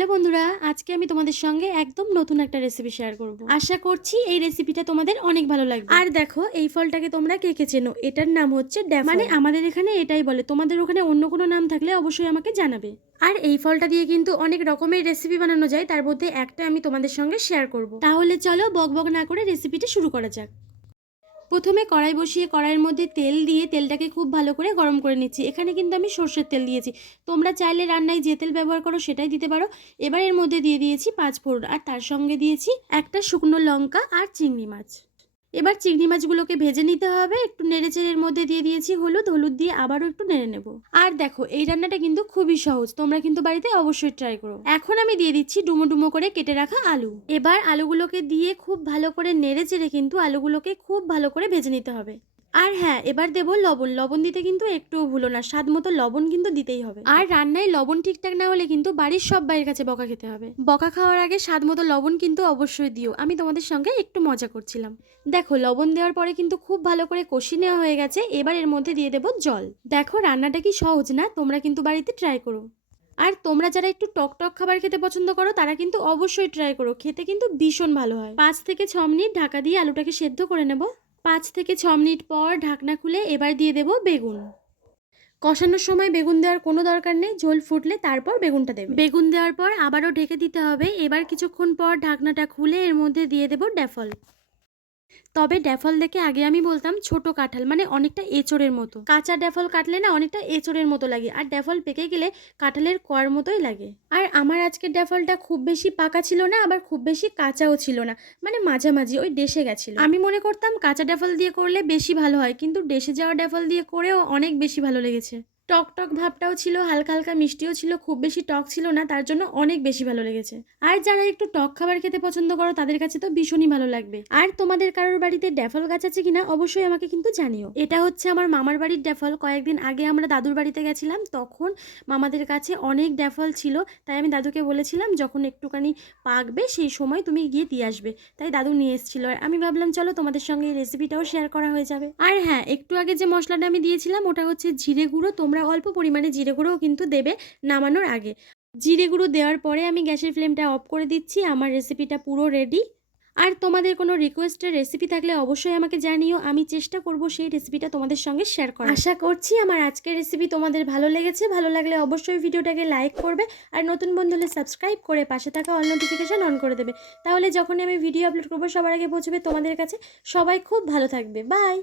Hello বন্ধুরা, আজকে আমি তোমাদের সঙ্গে একদম নতুন একটা রেসিপি শেয়ার করব। আশা করছি এই রেসিপিটা তোমাদের অনেক ভালো লাগবে। আর দেখো, এই ফলটাকে তোমরা কে কে চেনো? এটার নাম হচ্ছে ড্যাফল। মানে আমাদের এখানে এটাই বলে, তোমাদের ওখানে অন্য কোনো নাম থাকলে অবশ্যই আমাকে জানাবে। আর এই ফলটা দিয়ে কিন্তু অনেক রকমের রেসিপি বানানো যায়, তার মধ্যে একটা আমি তোমাদের সঙ্গে শেয়ার করব। তাহলে চলো বকবক না করে রেসিপিটা শুরু করা যাক। প্রথমে কড়াই বসিয়ে কড়াইয়ের মধ্যে তেল দিয়ে তেলটাকে খুব ভালো করে গরম করে নিচ্ছি। এখানে কিন্তু আমি সর্ষের তেল দিয়েছি, তোমরা চাইলে রান্নায় যে তেল ব্যবহার করো সেটাই দিতে পারো। এবার এর মধ্যে দিয়ে দিয়েছি 5 ফোড়ন, আর তার সঙ্গে দিয়েছি একটা শুকনো লঙ্কা আর চিংড়ি মাছ। এবার চিংড়ি মাছগুলোকে ভেজে নিতে হবে। একটু নেড়েচেড়ের মধ্যে দিয়ে দিয়েছি হলুদ দিয়ে আবারও একটু নেড়ে নেব। আর দেখো, এই রান্নাটা কিন্তু খুবই সহজ, তোমরা কিন্তু বাড়িতে অবশ্যই ট্রাই করো। এখন আমি দিয়ে দিচ্ছি ডুমো ডুমো করে কেটে রাখা আলু। এবার আলুগুলোকে দিয়ে খুব ভালো করে নেড়েচেড়ে কিন্তু আলুগুলোকে খুব ভালো করে ভেজে নিতে হবে। আর হ্যাঁ, এবার দেবো লবণ দিতে কিন্তু একটুও ভুলো না, স্বাদ মতো লবণ কিন্তু দিতেই হবে। আর রান্নায় লবণ ঠিকঠাক না হলে কিন্তু বাড়ির সব বাইরের কাছে বকা খেতে হবে। বকা খাওয়ার আগে স্বাদ মতো লবণ কিন্তু অবশ্যই দিও। আমি তোমাদের সঙ্গে একটু মজা করছিলাম। দেখো, লবণ দেওয়ার পরে কিন্তু খুব ভালো করে কষিয়ে নেওয়া হয়ে গেছে। এবার এর মধ্যে দিয়ে দেবো জল। দেখো, রান্নাটা কি সহজ না? তোমরা কিন্তু বাড়িতে ট্রাই করো। আর তোমরা যারা একটু টক টক খাবার খেতে পছন্দ করো তারা কিন্তু অবশ্যই ট্রাই করো, খেতে কিন্তু ভীষণ ভালো হয়। 5 থেকে 6 মিনিট ঢাকা দিয়ে আলুটাকে সেদ্ধ করে নেব। 5 থেকে 6 মিনিট পর ঢাকনা খুলে এবার দিয়ে দেব বেগুন। কষানোর সময় বেগুন দেওয়ার কোনো দরকার নেই, ঝোল ফুটলে তারপর বেগুনটা দেবে। বেগুন দেওয়ার পর আবারও ঢেকে দিতে হবে। এবার কিছুক্ষণ পর ঢাকনাটা খুলে এর মধ্যে দিয়ে দেব ড্যাফল। তবে ড্যাফল দেখে আগে আমি বলতাম ছোট কাঁঠাল, মানে অনেকটা এঁচড়ের মতো। কাঁচা ড্যাফল কাটলে না অনেকটা এঁচড়ের মতো লাগে, আর ড্যাফল পেকে গেলে কাঁঠালের কোয়ার মতোই লাগে। আর আমার আজকের ড্যাফলটা খুব বেশি পাকা ছিল না, আবার খুব বেশি কাঁচাও ছিল না, মানে মাঝামাঝি, ওই ডেসে গেছিল। আমি মনে করতাম কাঁচা ড্যাফল দিয়ে করলে বেশি ভালো হয়, কিন্তু ডেসে যাওয়া ড্যাফল দিয়ে করেও অনেক বেশি ভালো লেগেছে। টক টক ভাবটাও ছিল, হালকা হালকা মিষ্টিও ছিল, খুব বেশি টক ছিল না, তার জন্য অনেক বেশি ভালো লেগেছে। আর যারা একটু টক খাবার খেতে পছন্দ করো তাদের কাছে তো ভীষণই ভালো লাগবে। আর তোমাদের কারোর বাড়িতে ড্যাফল গাছ আছে কিনা অবশ্যই আমাকে কিন্তু জানিও। এটা হচ্ছে আমার মামার বাড়ির ড্যাফল। কয়েকদিন আগে আমরা দাদুর বাড়িতে গেছিলাম, তখন মামাদের কাছে অনেক ড্যাফল ছিল। তাই আমি দাদুকে বলেছিলাম যখন একটুখানি পাকবে সেই সময় তুমি গিয়ে দিয়ে আসবে। তাই দাদু নিয়ে এসেছিল, আর আমি ভাবলাম চলো তোমাদের সঙ্গে এই রেসিপিটাও শেয়ার করা হয়ে যাবে। আর হ্যাঁ, একটু আগে যে মশলাটা আমি দিয়েছিলাম ওটা হচ্ছে জিরে গুঁড়ো। তোমরা অল্প পরিমাণে জিরে গুঁড়োও কিন্তু দেবে নামানোর আগে। জিরে গুঁড়ো দেওয়ার পরে আমি গ্যাসের ফ্লেমটা অফ করে দিচ্ছি। আমার রেসিপিটা পুরো রেডি। আর তোমাদের কোনো রিকোয়েস্টের রেসিপি থাকলে অবশ্যই আমাকে জানিও, আমি চেষ্টা করব সেই রেসিপিটা তোমাদের সঙ্গে শেয়ার করার। আশা করছি আমার আজকের রেসিপি তোমাদের ভালো লেগেছে। ভালো লাগলে অবশ্যই ভিডিওটাকে লাইক করবে, আর নতুন বন্ধু হলে সাবস্ক্রাইব করে পাশে থাকা অল নোটিফিকেশন অন করে দেবে। তাহলে যখনই আমি ভিডিও আপলোড করবো সবার আগে পৌঁছবে তোমাদের কাছে। সবাই খুব ভালো থাকবে। বাই।